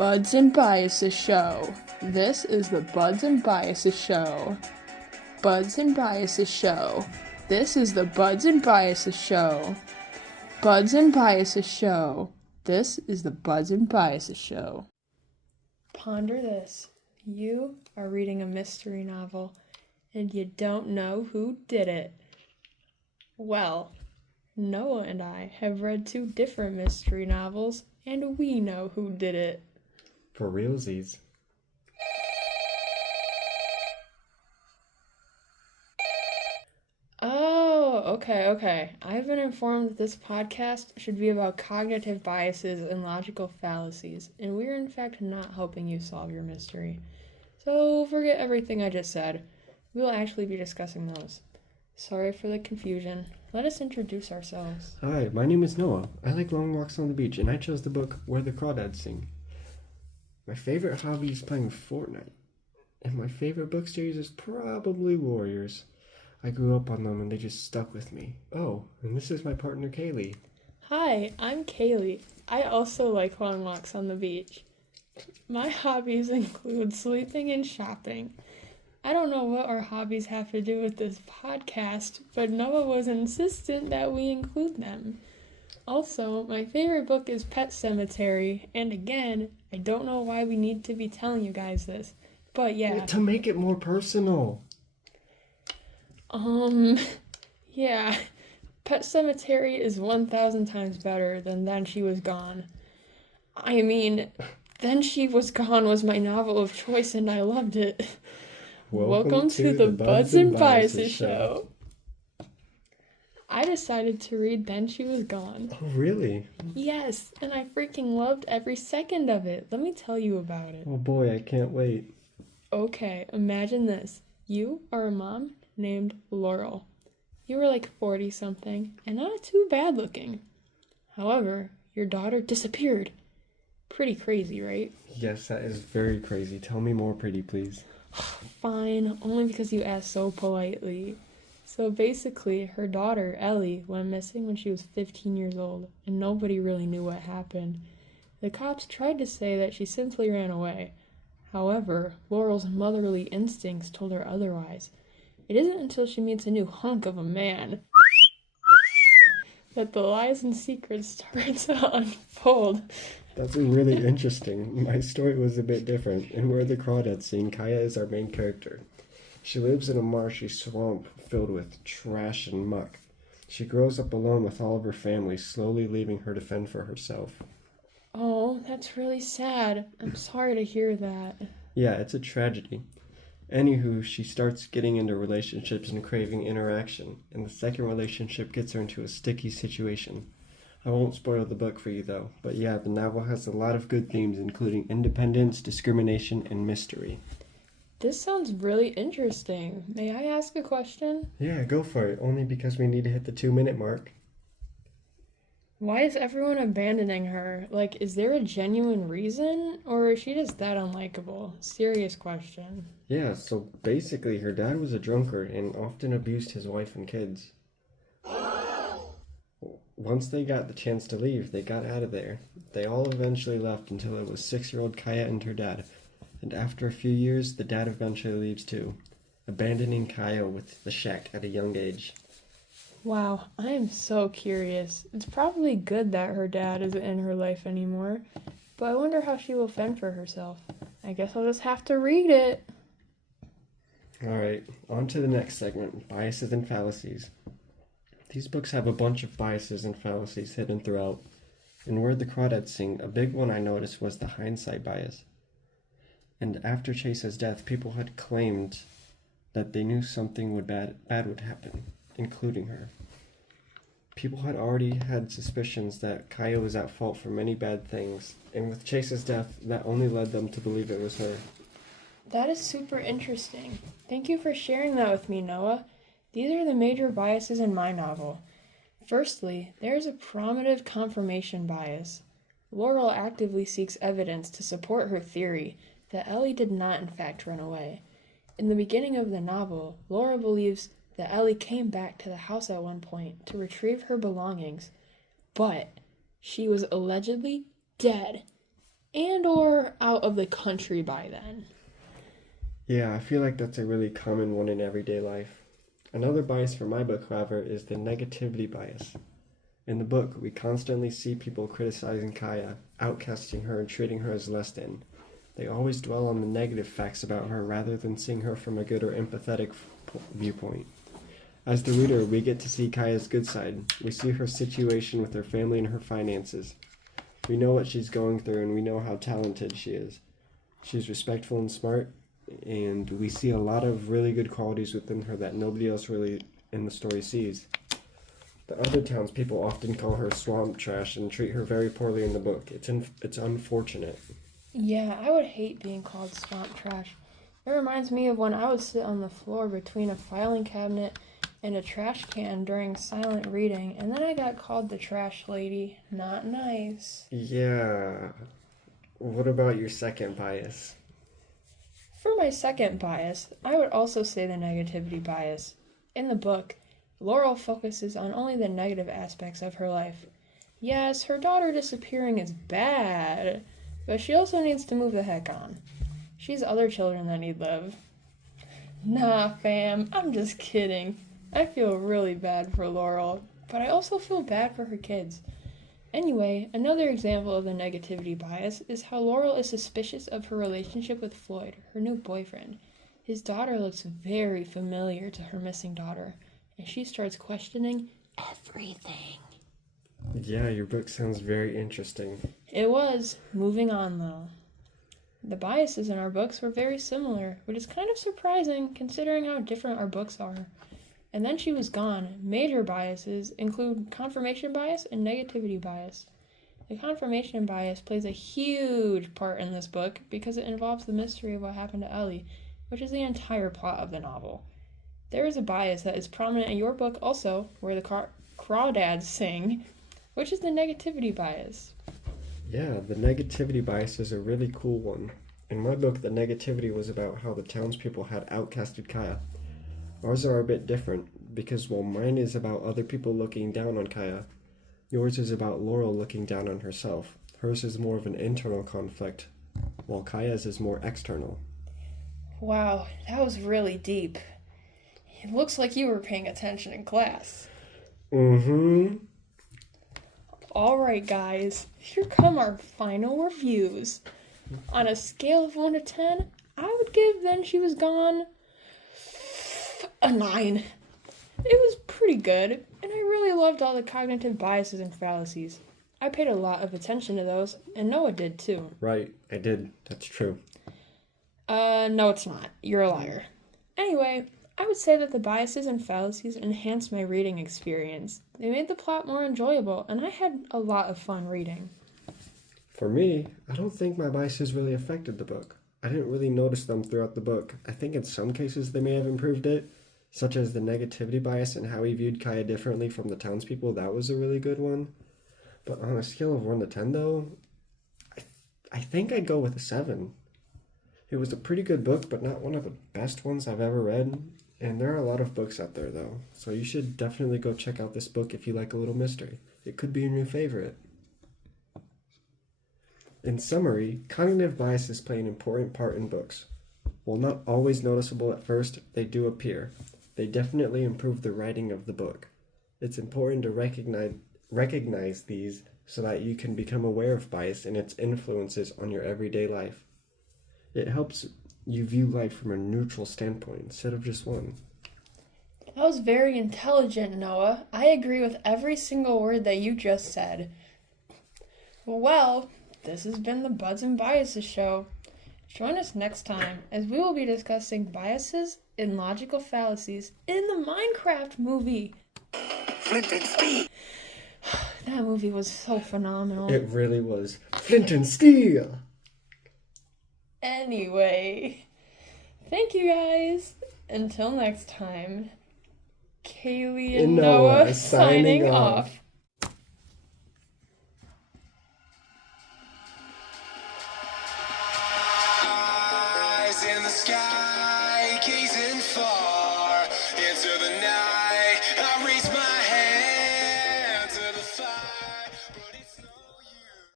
Buds and Biases Show. This is the Buds and Biases Show. Buds and Biases Show. This is the Buds and Biases Show. Buds and Biases Show. This is the Buds and Biases Show. Ponder this. You are reading a mystery novel, and you don't know who did it. Well, Noah and I have read 2 different mystery novels, and we know who did it. For realsies. Oh, okay. I've been informed that this podcast should be about cognitive biases and logical fallacies, and we're in fact not helping you solve your mystery. So forget everything I just said. We will actually be discussing those. Sorry for the confusion. Let us introduce ourselves. Hi, my name is Noah. I like long walks on the beach, and I chose the book Where the Crawdads Sing. My favorite hobby is playing Fortnite, and my favorite book series is probably Warriors. I grew up on them and they just stuck with me. Oh, and this is my partner Kaylee. Hi, I'm Kaylee. I also like long walks on the beach. My hobbies include sleeping and shopping. I don't know what our hobbies have to do with this podcast, but Noah was insistent that we include them. Also, my favorite book is Pet Sematary, and again, I don't know why we need to be telling you guys this, but yeah. To make it more personal. Yeah. Pet Sematary is 1,000 times better than Then She Was Gone. I mean, Then She Was Gone was my novel of choice and I loved it. Welcome to the Buds and Biases Show. I decided to read Then She Was Gone. Oh, really? Yes, and I freaking loved every second of it. Let me tell you about it. Oh boy, I can't wait. Okay, imagine this. You are a mom named Laurel. You were like 40-something, and not too bad looking. However, your daughter disappeared. Pretty crazy, right? Yes, that is very crazy. Tell me more, pretty please. Fine, only because you asked so politely. So basically, her daughter, Ellie, went missing when she was 15 years old, and nobody really knew what happened. The cops tried to say that she simply ran away. However, Laurel's motherly instincts told her otherwise. It isn't until she meets a new hunk of a man that the lies and secrets start to unfold. That's really interesting. My story was a bit different. In Where the Crawdads Sing, Kaya is our main character. She lives in a marshy swamp filled with trash and muck. She grows up alone with all of her family, slowly leaving her to fend for herself. Oh, that's really sad. I'm sorry to hear that. Yeah, it's a tragedy. Anywho, she starts getting into relationships and craving interaction, and the second relationship gets her into a sticky situation. I won't spoil the book for you though, but yeah, the novel has a lot of good themes including independence, discrimination, and mystery. This sounds really interesting. May I ask a question? Yeah, go for it, only because we need to hit the 2-minute mark. Why is everyone abandoning her? Like, is there a genuine reason? Or is she just that unlikable? Serious question. Yeah, so basically her dad was a drunkard and often abused his wife and kids. Once they got the chance to leave, they got out of there. They all eventually left until it was 6-year-old Kaya and her dad. And after a few years, the dad eventually leaves too, abandoning Kaya with the shack at a young age. Wow, I am so curious. It's probably good that her dad isn't in her life anymore, but I wonder how she will fend for herself. I guess I'll just have to read it. Alright, on to the next segment, biases and fallacies. These books have a bunch of biases and fallacies hidden throughout. In Where the Crawdads Sing, a big one I noticed was the hindsight bias. And after Chase's death, people had claimed that they knew something bad would happen, including her. People had already had suspicions that Kaya was at fault for many bad things, and with Chase's death, that only led them to believe it was her. That is super interesting. Thank you for sharing that with me, Noah. These are the major biases in my novel. Firstly, there is a prominent confirmation bias. Laurel actively seeks evidence to support her theory that Ellie did not in fact run away. In the beginning of the novel, Laura believes that Ellie came back to the house at one point to retrieve her belongings, but she was allegedly dead. and or out of the country by then. Yeah, I feel like that's a really common one in everyday life. Another bias for my book, however, is the negativity bias. In the book, we constantly see people criticizing Kaya, outcasting her and treating her as less than. They always dwell on the negative facts about her rather than seeing her from a good or empathetic viewpoint. As the reader, we get to see Kaya's good side. We see her situation with her family and her finances. We know what she's going through and we know how talented she is. She's respectful and smart, and we see a lot of really good qualities within her that nobody else really in the story sees. The other townspeople often call her swamp trash and treat her very poorly in the book. It's unfortunate. Yeah, I would hate being called swamp trash. It reminds me of when I would sit on the floor between a filing cabinet and a trash can during silent reading, and then I got called the trash lady. Not nice. Yeah. What about your second bias? For my second bias, I would also say the negativity bias. In the book, Laurel focuses on only the negative aspects of her life. Yes, her daughter disappearing is bad, but she also needs to move the heck on. She's other children that need love. Nah, fam, I'm just kidding. I feel really bad for Laurel, but I also feel bad for her kids. Anyway, another example of the negativity bias is how Laurel is suspicious of her relationship with Floyd, her new boyfriend. His daughter looks very familiar to her missing daughter, and she starts questioning everything. Yeah, your book sounds very interesting. It was. Moving on, though. The biases in our books were very similar, which is kind of surprising considering how different our books are. And then she was gone. Major biases include confirmation bias and negativity bias. The confirmation bias plays a huge part in this book because it involves the mystery of what happened to Ellie, which is the entire plot of the novel. There is a bias that is prominent in your book also, where the crawdads sing, which is the negativity bias. Yeah, the negativity bias is a really cool one. In my book, the negativity was about how the townspeople had outcasted Kaya. Ours are a bit different, because while mine is about other people looking down on Kaya, yours is about Laurel looking down on herself. Hers is more of an internal conflict, while Kaya's is more external. Wow, that was really deep. It looks like you were paying attention in class. Mm-hmm. Alright, guys, here come our final reviews. On a scale of 1 to 10, I would give Then She Was Gone a 9. It was pretty good, and I really loved all the cognitive biases and fallacies. I paid a lot of attention to those, and Noah did too. Right, I did. That's true. No, it's not. You're a liar. Anyway, I would say that the biases and fallacies enhanced my reading experience. They made the plot more enjoyable, and I had a lot of fun reading. For me, I don't think my biases really affected the book. I didn't really notice them throughout the book. I think in some cases they may have improved it, such as the negativity bias and how he viewed Kaya differently from the townspeople. That was a really good one. But on a scale of 1 to 10, though, I think I'd go with a 7. It was a pretty good book, but not one of the best ones I've ever read. And there are a lot of books out there, though. So you should definitely go check out this book if you like a little mystery. It could be your new favorite. In summary, cognitive biases play an important part in books. While not always noticeable at first, they do appear. They definitely improve the writing of the book. It's important to recognize these so that you can become aware of bias and its influences on your everyday life. It helps you view life from a neutral standpoint instead of just one. That was very intelligent, Noah. I agree with every single word that you just said. Well, this has been the Buds and Biases show. Join us next time as we will be discussing biases and logical fallacies in the Minecraft movie. Flint and Steel. That movie was so phenomenal. It really was. Flint and Steel! Anyway, thank you guys. Until next time, Kaylee and Noah signing off. Eyes in the sky.